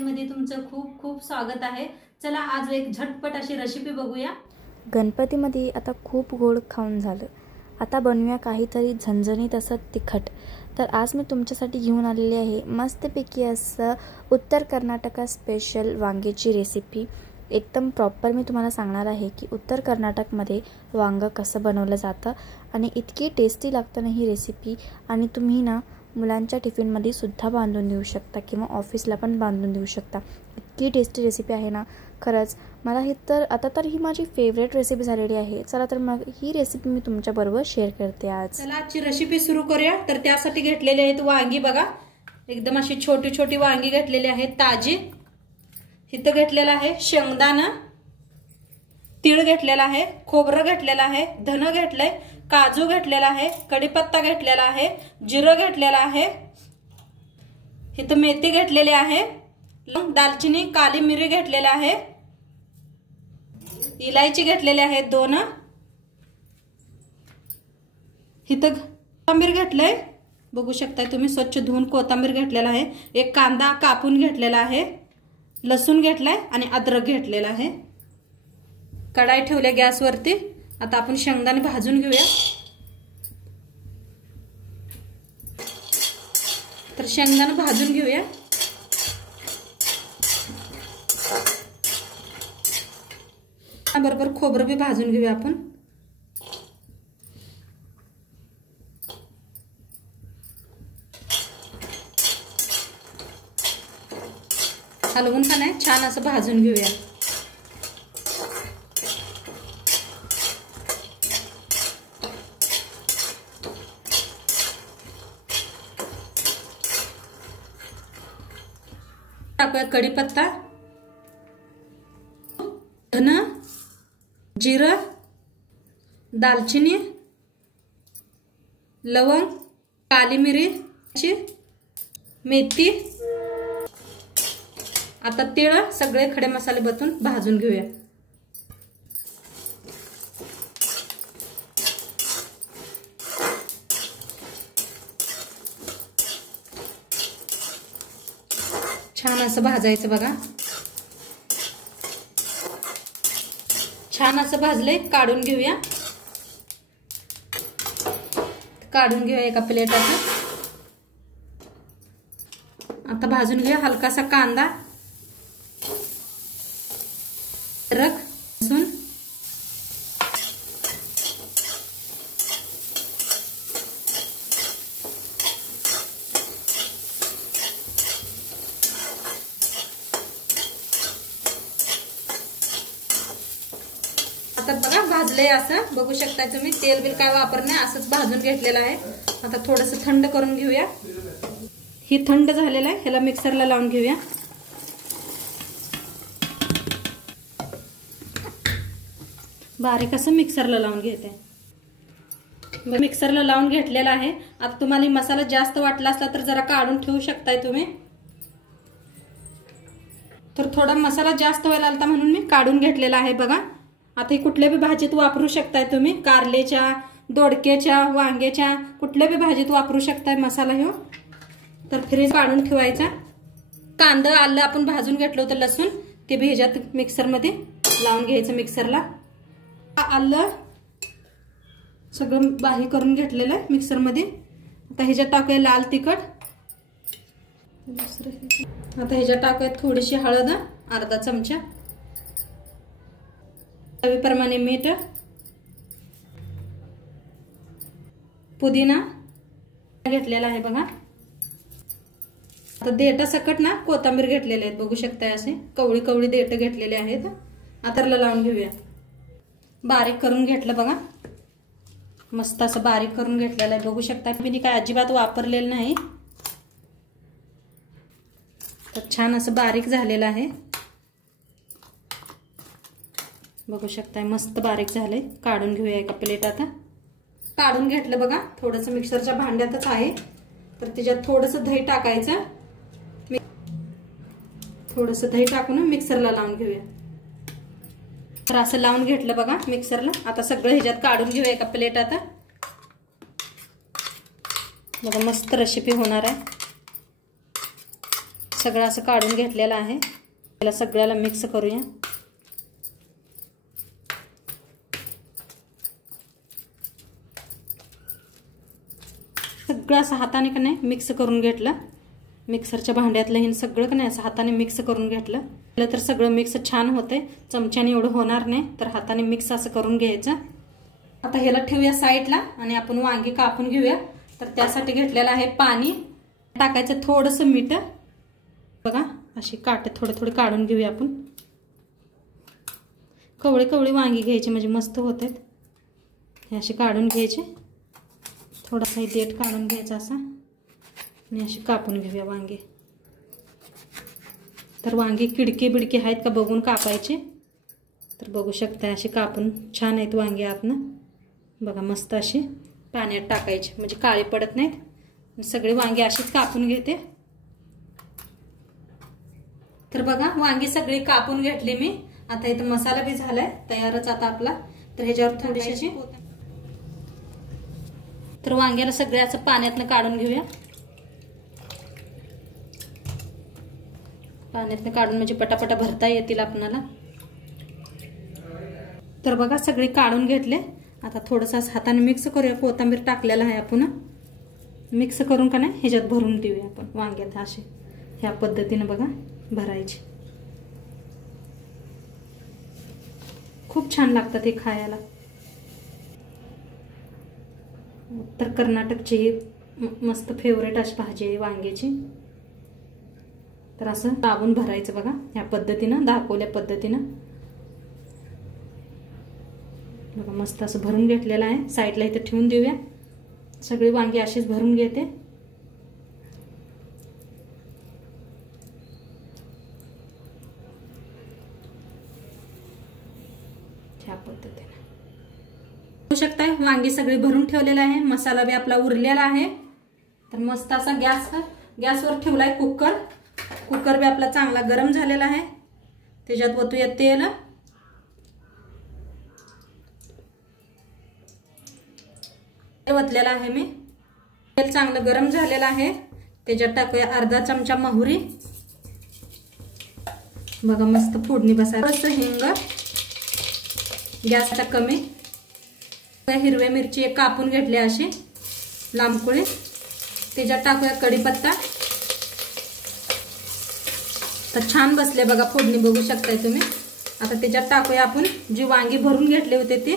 मध्ये तुमचं खूप खूप स्वागत आहे। चला आज एक झटपट अशी रेसिपी बघूया। गणपतीमध्ये आता खूप गोड खाऊन झालं, आता बनवूया काहीतरी झणझणीत असं तिखट। तर आज मी तुमच्यासाठी घेऊन आलेली आहे मस्तपैकी असं उत्तर कर्नाटक स्पेशल वांग्याची रेसिपी। एकदम प्रॉपर मी तुम्हाला सांगणार आहे की उत्तर कर्नाटकमध्ये वांग कसं बनवलं जातं आणि इतकी टेस्टी लागतं ना ही रेसिपी। आणि तुम्ही ना मुलांच्या टिफिनमध्ये सुद्धा बांधून देऊ शकता किंवा ऑफिसला पण बांधून देऊ शकता। इतकी टेस्टी रेसिपी आहे ना, खरंच मला ही तर आता तर ही माझी फेवरेट रेसिपी झालेली आहे। चला तर मग ही रेसिपी मी तुमच्याबरोबर शेअर करते आज। चला आजची रेसिपी सुरू करूया। तर त्यासाठी घेतलेले आहेत वांगी, बघा एकदम अशी छोटी छोटी वांगी घेतलेली आहेत ताजी। इथं घेतलेला आहे शेंगदाणा, तीळ घेतलेला आहे, खोबरं घेतलेला आहे, धन घेतलंय, काजू घेतलेला आहे, कढीपत्ता घेतलेला आहे, जिरं घेतलेला आहे, इथं मेथी घेतलेली आहे, दालचिनी काली मिरी घेतलेली आहे, इलायची घेतलेली आहे 2, इथं कोथिंबीर घेतलंय, बघू शकताय तुम्ही स्वच्छ धुवून कोथिंबीर घेतलेला आहे, एक कांदा कापून घेतलेला आहे, लसूण घेतलाय आणि अद्रक घेतलेला आहे। कढाई ठेवल्या गॅसवरती। आता आपण शेंगदाणे भाजून घेऊया। तर शेंगदाणे भाजून घेऊया। बरोबर खोबरं बी भाजून घेऊया आपण। हलवून का नाही छान असं भाजून घेऊया। टाकूया कढीपत्ता, धन, जिरं, दालचिनी, लवंग, काली मिरी, मेथी, आता तीळ, सगळे खडे मसाले बटून भाजून घेऊया। छान असं भाजायचं बघा। छान असं भाजले, काढून घेऊया। काढून घेऊया एका प्लेटात। आता भाजून घेऊया हलकासा कांदा, अद्रक, लसूण, आता बघा भाजले असं, बघू शकता तुम्ही तेल बिल काय वापरणे, असंच भाजून घेतलेलं आहे। आता थोडंसं थंड करून घेऊया। ही थंड झालेलं आहे, ह्याला मिक्सरला लावून घेऊया। बारीक असं मिक्सरला लावून घेते। मिक्सरला लावून घेतलेला आहे। आता तुम्हाला मसाला जास्त वाटला असला तर जरा काढून ठेवू शकताय तुम्ही। तर थोडा मसाला जास्त व्हायला आलता म्हणून मी काढून घेतलेला आहे बघा। आता ही कुठल्या बी भाजीत वापरू शकताय तुम्ही, कारल्याच्या, दोडक्याच्या, वांग्याच्या, कुठल्या बी भाजीत वापरू शकताय मसाला ह्यो। तर फ्रीज काढून ठेवायचा। कांदा आलं आपण भाजून घेतलं होतं, लसूण ते बी ह्याच्यात मिक्सरमध्ये लावून घ्यायचं मिक्सरला। आलं सगळं बारीक करून घेतलेलं आहे मिक्सरमध्ये। आता ह्याच्यात टाकूया लाल तिखट, आता ह्याच्यात टाकूया थोडीशी हळद, अर्धा चमचा, चवीप्रमाणे मीठ, पुदिना घेतलेला आहे बघा। आता देठ सकट ना कोथिंबीर घेतलेले आहेत, बघू शकताय असे कवळी कवळी देठ घेतलेले आहेत। आता लावून घेऊया। बारीक करून घेतलं बघा, मस्त असं बारीक करून घेतलेलं आहे, बघू शकता। मी काय अजिबात वापरलेलं नाही, तर छान असं बारीक झालेलं आहे, बघू शकताय मस्त बारीक झाले। काढून घेऊया एका प्लेटात। काढून घेतलं बघा, थोडंसं मिक्सरच्या भांड्यातच आहे। तर त्याच्यात थोडंसं दही टाकायचं, थोडंसं दही टाकून मिक्सरला लावून घेऊया। तर असं लावून घेतलं बघा मिक्सरला। आता सगळं ह्याच्यात काढून घेऊया एका प्लेटात। बघा मस्त रेसिपी होणार आहे। सगळं असं काढून घेतलेलं आहे. त्याला सगळ्याला मिक्स करूया. सगळं असं हाताने का नाही मिक्स करून घेतलं. मिक्सरच्या भांड्यातलं हे सगळं का नाही असं हाताने मिक्स करून घेतलं तर सगळं मिक्स छान होते. चमच्याने एवढं होणार नाही, तर हाताने मिक्स असं करून घ्यायचं. आता ह्याला ठेवूया साईडला आणि आपण वांगी कापून घेऊया. तर त्यासाठी घेतलेलं आहे पाणी, टाकायचं थोडंसं मीठ. बघा अशी काटे थोडे थोडे काढून घेऊया आपण. कवळे कवळे वांगी घ्यायचे म्हणजे मस्त होतात. हे असे काढून घ्यायचे. थोडासा देठ काढून घ्यायचा असा आणि अशी कापून घेऊया वांगे. तर वांगी किडके बिडके आहेत का बघून कापायचे. तर बघू शकता अशी कापून छान आहेत वांगे आतनं. बघा मस्त अशी पाण्यात टाकायचे म्हणजे काळे पडत नाहीत. सगळे वांगे अशीच कापून घेते. तर बघा वांगी सगळी कापून घेतली मी. आता इथं मसाला बी झालाय तयारच आता आपला. तर ह्याच्यावर थोडीशी तर वांग्याला सगळ्या असं पाण्यातनं काढून घेऊया. पाण्यातनं काढून म्हणजे पटापटा भरता येतील आपणाला. तर बघा सगळे काढून घेतले. आता थोडंसं हाताने मिक्स करूया. कोथिंबीर टाकलेला आहे आपण. मिक्स करून का नाही ह्याच्यात भरून देऊया आपण वांग्यात. असे ह्या पद्धतीने बघा भरायचे. खूप छान लागतात हे खायला. उत्तर कर्नाटकची मस्त फेवरेट अशी भाजी आहे वांग्याची. तर असं दाबून भरायचं बघा ह्या पद्धतीनं दाखवल्या पद्धतीनं. बघा मस्त असं भरून घेतलेलं आहे. साईडला इथं ठेवून देऊया. सगळी वांगी अशीच भरून घेते. ह्या पद्धतीने बघू शकताय वांगी सगळी भरून ठेवलेलं आहे. मसाला बी आपला उरलेला आहे. तर मस्त असा गॅसवर ठेवलाय कुकर. कुकर बी आपला चांगला गरम झालेला आहे. त्याच्यात ओतूया तेल. ओतलेला आहे मी. तेल चांगलं गरम झालेलं आहे. त्याच्यात टाकूया अर्धा चमचा मोहरी. बघा मस्त फोडणी बसायचं. हिंग, गॅसचा कमी. हिरव्या मिरची एक कापून घेतली अशी लांबकुळी. त्याच्यात टाकूया कढीपत्ता. तर छान बसले बघा फोडणी बघू शकताय तुम्ही. आता त्याच्यात टाकूया आपण जी वांगी भरून घेतले होते ते.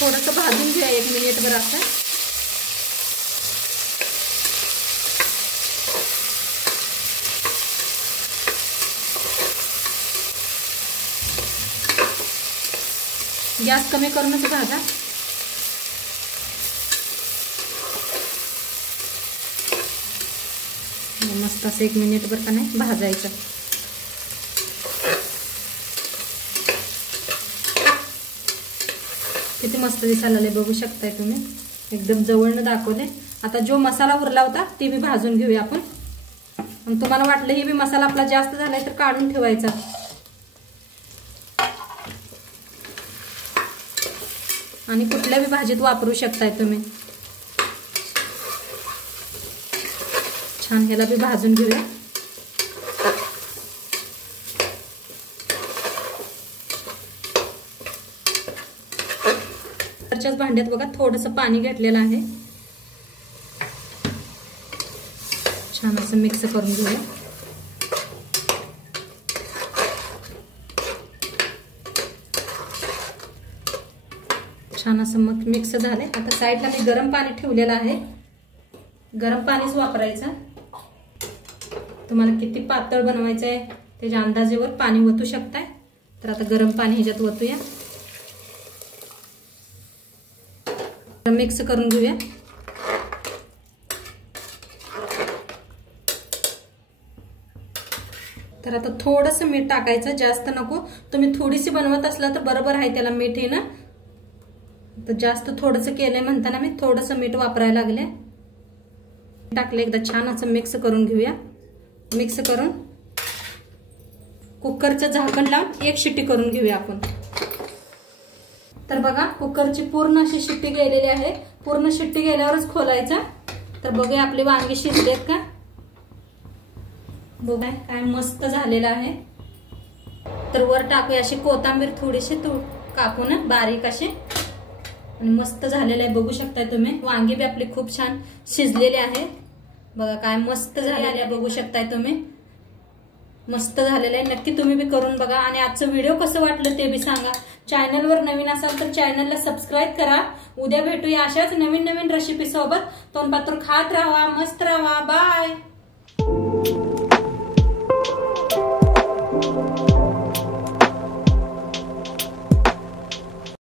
थोडंसं भाजून घ्या 1 मिनिटभर असं. गॅस कमी करूनच भाजा. मस्त असं 1 मिनिटभर का नाही भाजायचं. किती मस्त दिसायला लागले बघू शकताय तुम्ही. एकदम जवळनं दाखवले. आता जो मसाला उरला होता ते बी भाजून घेऊया आपण. आणि तुम्हाला वाटलं हे बी मसाला आपला जास्त झालाय तर काढून ठेवायचा. आणि कुठल्या बी भाजीत वापरू शकताय तुम्ही. छान ह्याला बी भाजून घेऊया. वरच्याच भांड्यात बघा थोडंसं पाणी घेतलेलं आहे. छान असं मिक्स करून घेऊया. छान असं मग मिक्स झाले. आता साईडला मी गरम पाणी ठेवलेलं आहे. गरम पाणीच वापरायचं. तुम्हाला किती पातळ बनवायचं आहे त्याच्या अंदाजेवर पाणी ओतू शकताय. तर आता गरम पाणी ह्याच्यात ओतूया. मिक्स करून घेऊया. तर आता थोडंसं मीठ टाकायचं, जास्त नको. तुम्ही थोडीशी बनवत असला तर बरोबर आहे त्याला मीठ आहे ना. तर जास्त थोडंसं केलंय म्हणताना मी थोडंसं मीठ वापरायला लागले. टाकले एकदा छान असं मिक्स करून घेऊया. मिक्स करून कुकरचं झाकण लावून 1 शिट्टी करून घेऊया आपण। तर बघा कुकरची पूर्ण अशी शिट्टी गेलेली आहे। पूर्ण शिट्टी गेल्यावरच खोलायचं। तर बघूया आपले वांगी शिजलेत का। बघा काय मस्त झालेलं आहे। तर वर टाकूया अशी कोथिंबीर थोडीशी कापून बारीक अशी, आणि मस्त झालेलं आहे। बघू शकताय तुम्ही वांगी बी आपली खूप छान शिजलेली आहे। बघा काय मस्त झालेलं आहे, बघू शकताय तुम्ही मस्त झालेलं आहे। नक्की तुम्ही बी करून बघा आणि आजचं व्हिडिओ कसं वाटलं ते बी सांगा। चॅनलवर नवीन असाल तर चॅनलला सबस्क्राईब करा। उद्या भेटूया अशाच नवीन नवीन रेसिपी सोबत। तोंडपात्र खात राहा, मस्त राहा, बाय।